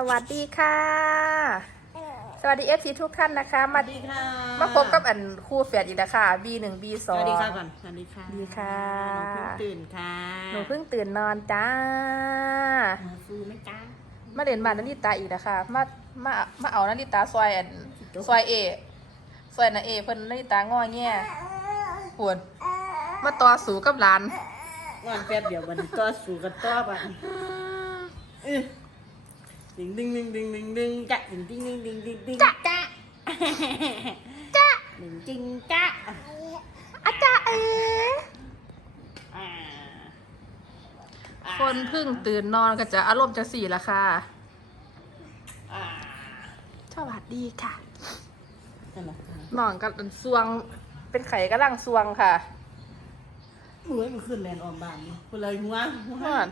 สวัสดีค่ะ สวัสดีเอฟซีทุกท่านนะคะสมาวัสดีค่ะมาพบกับอันคู่แฝดอีกแล้วค่ะ B1 B2 สวัสดีค่ะก่อนสวัสดีค่ะดีค่ะ หนูเพิ่งตื่นค่ะหนูเพิ่งตื่นนอนจ้าหนูฟูไหมจ้ามาเรียนบ้านนาริตาอีกแล้วค่ะ มามามาเอานาริตาซอยอันซอยเอซอยนาเอเพิ่นนาริตางอแง่ปวดมาต่อสู้กับหลานงอนแป๊บเดียววันนี้ต่อสู้กันต่อไปอื้อ ดึงดึงดึงดึงดึงดึงจ้ะดึงดึงดึงดึงดึงดึงจ้ะจ้ะจ้ะดึงจริงจ้ะอาจารย์เออ่าคนเพิ่งตื่นนอนก็จะอารมณ์จะสี่ละค่ะอ่าสวัสดีค่ะนั่นแหละน้องกับสวงเป็นไข่กำลังสวงค่ะหนูให้มันขึ้นแลนด์ออมบ้านนี่คนเลยหัวหัวนอน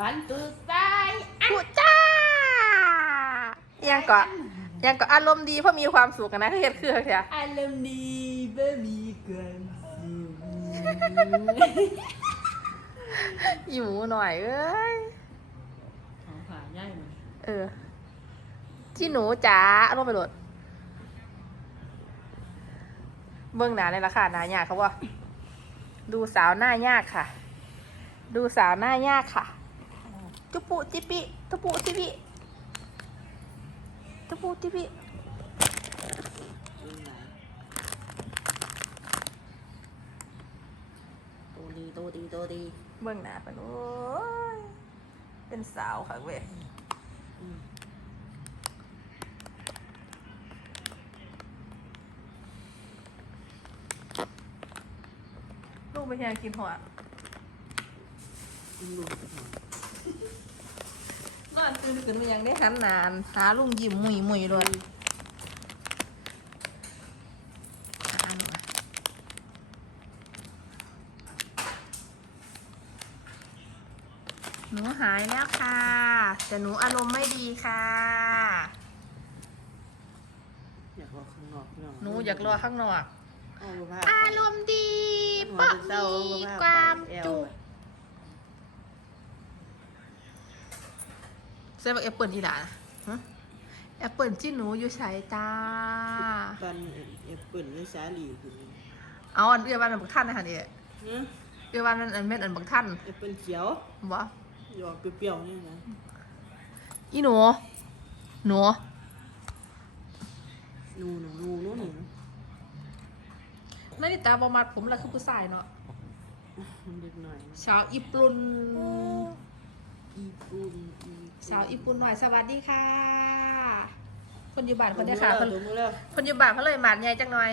วันตื่นสายพูจ้ายังก็ยังก็อารมณ์ดีเพราะมีความสุขกันนะเฮ็ดคือเสียอารมณ์ดีบ่มีความสุขอยู่หน่อยเอ้ยของผ่าย่ายมันเออ ที่หนูจ๋าอารมณ์ไปโหลดเบื้องหน้าในราคาหนายากเขาว่า ดูสาวหน้ายากค่ะ ดูสาวหน้ายากค่ะ จุปุจิปิตุปุจิปิตุปุจิปิตัวดีตัวดีตัวดีเบื้องหน้าเป็นโอ้ยเป็นสาวค่ะเว้ยอืมลูกไปเฮียกินหัวลูก นอนตื่นขึ้นมายังได้หันหนานหาลุงยิ้มมุยมุยเลยหาหนูอะหนูหายแล้วค่ะ แต่หนูอารมณ์ไม่ดีค่ะอยากออกข้างนอกเนาะหนูอยากรอข้างนอกเอาผ้าอารมณ์ดีเพราะมีความจุก ใส่บักแอปเปิลอีหล่ะฮะแอปเปิลที่หนูอยู่ใช้จ้า ปันแอปเปิลและสาลีคุณเอาอันเอื้อวันอันบักท่านนะคะเนี่ยฮะเอื้อวันอันอันเม็ดอันบักท่านแอปเปิลเขียวบ่ หยอกเปรี้ยวๆนี่นะอีหนู หนู หนูหนูหนูหนูหนูนาฬิตาบอมัดผมละคือผู้ชายเนาะมันเด็กหน่อยสาว ญี่ปุ่นอีปูนอีสาวญี่ปุ่นหน่อยสวัสดีค่ะ คนอยู่บ้านคนเนี้ยค่ะคคนนรู้แล้วคนอยู่บ้านเขาเลยหมันใหญ่จังหน่อย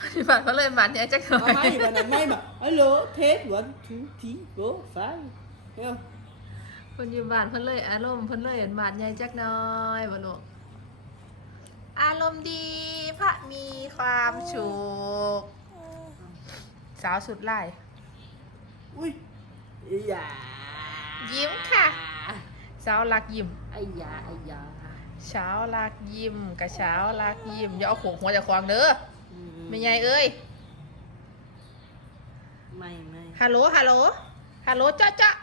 คนอยู่บ้านเขาเลยหมันใหญ่จังหน่อเอายไม่แบบนั้นไม่แบบฮัลโหลเทสวันทูทีโฟไฟเฮ้ยคนอยู่บ้านเพิ่นเลยอารมณ์เพิ่นเลยหมันใหญ่จักหน่อยบ่ลูกอารมณ์ดีพระมีความสุขสาวสุดไล่อุ้ยไอ้ยา ยิ้มค่ะสาวรักยิ้มไอ้ยาไอ้ยาเช้ารักยิ้มกับเช้ารักยิ้มอย่าเอาโขงหัวจากควางเด้ออืไม่ใหญ่เอ้ยไม่ไม่ฮัลโหลฮัลโหลฮัลโหลเจาะเจาะ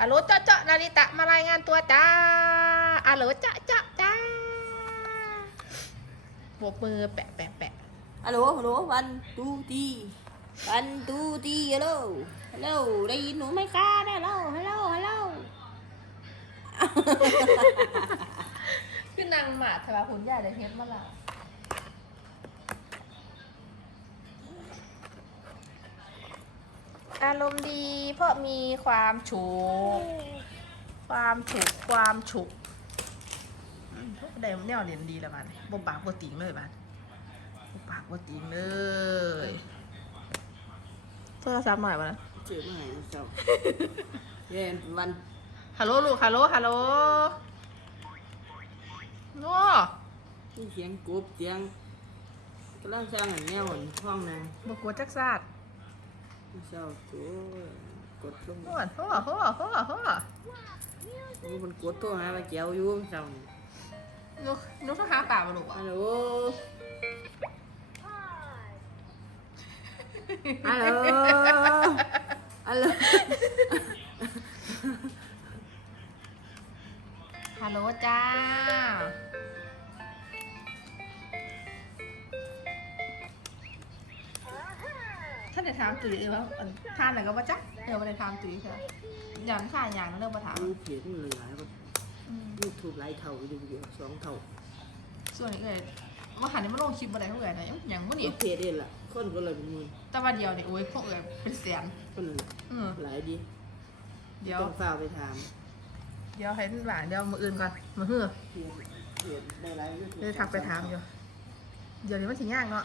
ฮัลโหลเจาะเจาะนาริตะมารายงานตัวจ้าฮัลโหลเจาะเจาะจ้าบวกมือแปะแปะแปะฮัลโหลฮัลโหลวันตูตีวันตูตีฮัลโหล ฮัลโหลได้ยินหนูไหมคะได้ฮัลโหลฮัลโหลฮัลโหลคือนางหมาทว่าหุ่นใหญ่เลยเฮ็ดมาและอารมณ์ดีเพราะมีความฉุก ความฉุก ความฉุกอืมพวกใดมันแนวเรียนดีแล้วมันบ่ปากบ่ติงเลยมันบ่ปากบ่ติงเลยโทรศัพท์หน่อยมานะเจอมาไหนเจ้าเย็นวันฮัลโหลลูกฮัลโหลฮัลโหลโอ้ที่เสียงกบเสียงกำลังสร้างอันแนวอันห้องนะบ่กลัวจักซาดเจ้าตัวกดลงโอ้โหโหโหโหโอ้มันกดตัวหาว่าเจียวอยู่เจ้านี่นุกนุกต้องหาป่ามาลูกอะฮัลโหลฮัลโหล ฮัลโหล ฮัลโหลจ้า ท่านได้ถามตุ๋ยเออว่าอันทานอะไรก็ว่าจักเออมาได้ถามตุ๋ยใช่ไหมอย่างข่าอย่างนั้นเริ่มมาถามรูปเพจมันหลายแบบอืมยูทูบหลายเท่าอยู่เดียวสองเท่าส่วนนี้เอ่ยมาหันนี่มาลงคลิปมาได้เท่าไหร่นะอย่างมื่อรูนี้ปเพจเองล่ะ คนก็เลยเป็นหมื่นแต่ว่าเดียวนี่โอ้ยพวกเอ่ยเป็นแสนคนนึงอืมหลายดีเดี๋ยว ต้องฝ้ากไปถามเดี๋ยวให้หลานเดี๋ยวมืออื่นก่อนมือเฮือเพจเพจได้หลายอยู่เดี๋ยวทักไปถามอยู่ เดี๋ยวนี้มันถึงยากเนาะ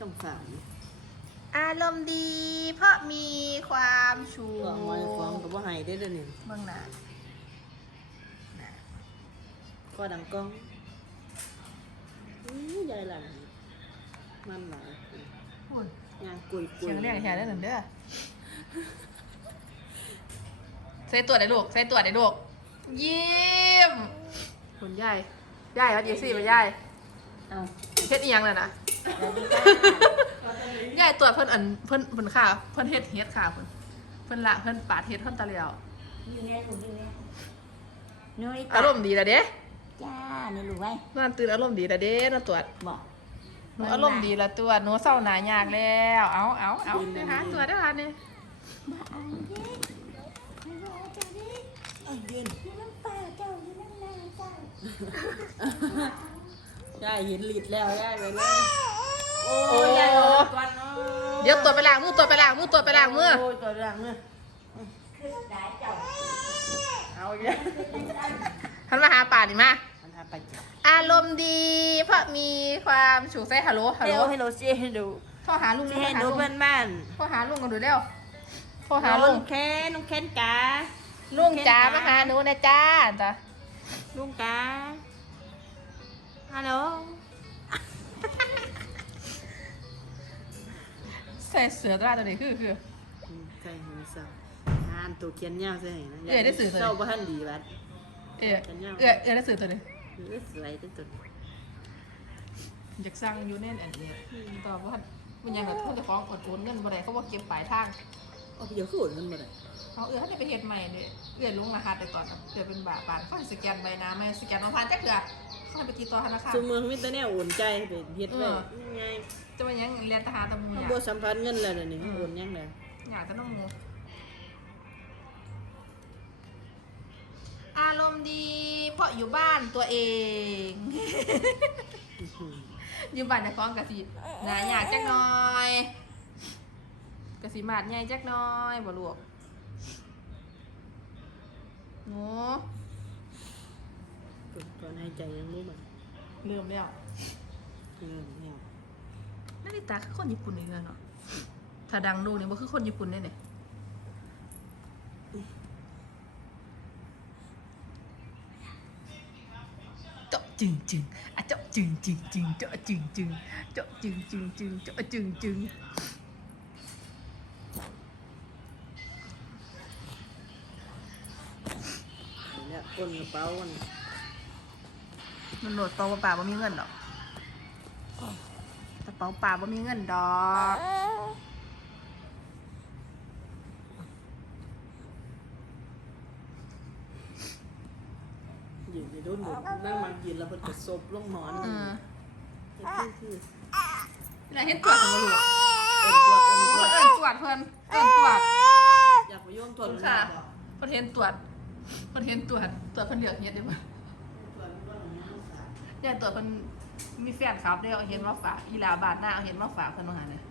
ต้องฝากอารมณ์ดีเพราะมีความชูฟ้องไว้ฟ้องกับว่าให้ได้เลยนี่เบื้องหน้าข้อดังกล้องอื้อยายหลัง มันหลายพูดงานกุยกุยเสียงเรียกแค่ได้หนึ่งเด้อใส่ตัวได้ลูกใส่ตัวได้ลูกยิ้มคุณยายยายวัดเยซี่ไปยายเอาเฮ็ดอีหยังน่ะนะสวัสดีค่ะยายตรวจเพิ่นอันเพิ่นเพิ่นค่ะเพิ่นเฮ็ดเฮ็ดค่ะเพิ่นเพิ่นละเพิ่นปาดเฮ็ดเพิ่นตะเลียวอยู่ไงผมอยู่ไงนุ้ยอารมณ์ดีแล้วเด้จ้านี่รู้ไหมนอนตื่นอารมณ์ดีแล้วเด้นอนตรวจบอกห นูอารมณ์ดีแล้วตัวหนูเศร้าหนายากแล้ว เอาเอาเอาไปหาตัวได้ค่ะนี่มาอันนี้ไม่รอจ้าดิเอายืนอยู่น้ำปลาเจ้าอยู่น้ำนาเจ้าย่าเห็นลิดแล้วย่าไปเลยโอ้ยย่าเอาก่อนเนาะเดี๋ยวตรวจไปล้างมือตรวจไปล้างมือตรวจไปล้างมือโอ้ยตัวล้างมือเอาอีกแล้วหันมาหาป่านี่มา มันทำไปจ้ะอารมณ์ดีเพราะมีความสุขใส่ฮัลโหลฮัลเฮโหลลให้เราเชียร์ให้ดูโทรหาลุงเชีโทยรร์ให้หาดูลุงเพื่อนบ้านโทรหาลุงกันดูเร็วโทรหาน้ลุองงแค้นน้องแค้นจ๋าลุงจ๋ามาหาหนูนะจ้าจ้ะลุงจ๋าฮัลโหลใส่เสื้อตัวตัวนี้คือคืออืมใส่หัวเสาทานตัวเขียนยาวใส่นะเอ้ยได้สื่อเลย เศร้าบ้านดีวัด เออเออเออได้สื่อตัวนี้ เออสวยที่สุดอยากสั่งอยู่เน่นอันนี้ต่อว่ามันยังแบบเขาจะฟ้องอดโอนเงินบ่ได้เขาบอกเก็บปลายทางโอ้ยเดี๋ยวขึ้นมันมาเลยเขาเออถ้าจะไปเฮ็ดใหม่เนี่ยเอื้อนลุงรหัสไปก่อนเดี๋ยวเป็นบาปานเขาให้สแกนใบหน้าไหมสแกนมาผ่านจักเดือเขาให้ไปติดต่อธนาคารสมมือมิตรเนี่ยโอนใจเป็นเฮ็ดไว้เออยังไงจะมายังเรียนทหารตะมูเขาอยากบ่สัมพันธ์เงินแล้วเดี๋ยวนี่โอนยังไงอยากจะน้องมู อารมณ์ดี เพราะอยู่บ้านตัวเอง อยู่บ้านจะคล้องกะสิหนาอยากจักหน่อยกะสิมาดใหญ่จักหน่อยบ่ลูกหนูตอนหายใจยังรู้มันเริ่มแล้วเออเนี่ยนาฬิตาคือคนญี่ปุ่นเลยเนาะถ้าดังดูนี่บ่คือคนญี่ปุ่นแน่เนี่ย จาะจึงจึงอะเจาะจึงจึงจึงเจาะจึงจึงเจาะจึงจึงจึงเจาะจึงจึงเนี่ยคนกระเป๋ามันมันโหลดเป๋าป่าบ่มีเงินดอกกระเป๋าป่าบ่มีเงินดอก ยืนในรุ่นหมดนั่งมันยืนแล้วมันจะซบลงหมอนเออคือแล้วเห็นตรวจของบ่ลูกเอิ้นตัวเอิ้นตัวเอิ้นตรวจเพิ่นเอิ้นตรวจอยากไปโยนตัวคุณมันค่ะบ่เพิ่นเห็นตรวจเพิ่นเห็นตรวจตรวจเพิ่นเลือกเฮ็ดได้บ่ตัวมันบ่มีลูกสาวเนี่ยตรวจเพิ่นมีแฟนครับได้เอาเห็นมาฝากอีหลาบาดหน้าเอาเห็นมาฝากเพิ่นว่าหั่นเนี่ย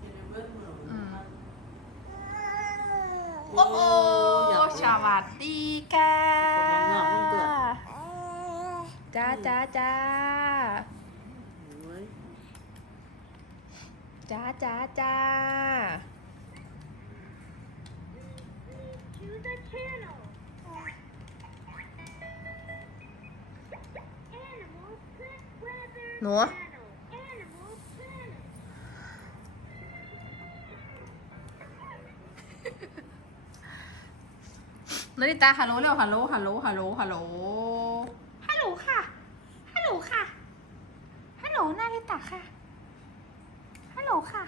เห็นในเบิดมืออืมโอ้โหสวัสดีค่ะ น้องมันตรวจ จ้าจ้าจ้าโอ้ยจ้าจ้าจ้า to the channel. Animal Print Weather หนู Channel. Animal Planet. นาริตาฮัลโหลเร็วฮัลโหลฮัลโหลฮัลโหลฮัลโหลฮัลโหลค่ะฮัลโหลค่ะฮัลโหลนาริตาค่ะ ฮัลโหลค่ะ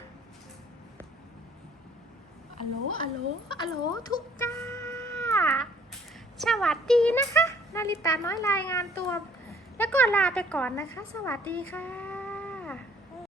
ฮัลโหลฮัลโหลฮัลโหลทุกจ้าวัสดีนะคะ นาริตาน้อยรายงานตัว แล้วก็ลาไปก่อนนะคะ สวัสดีค่ะ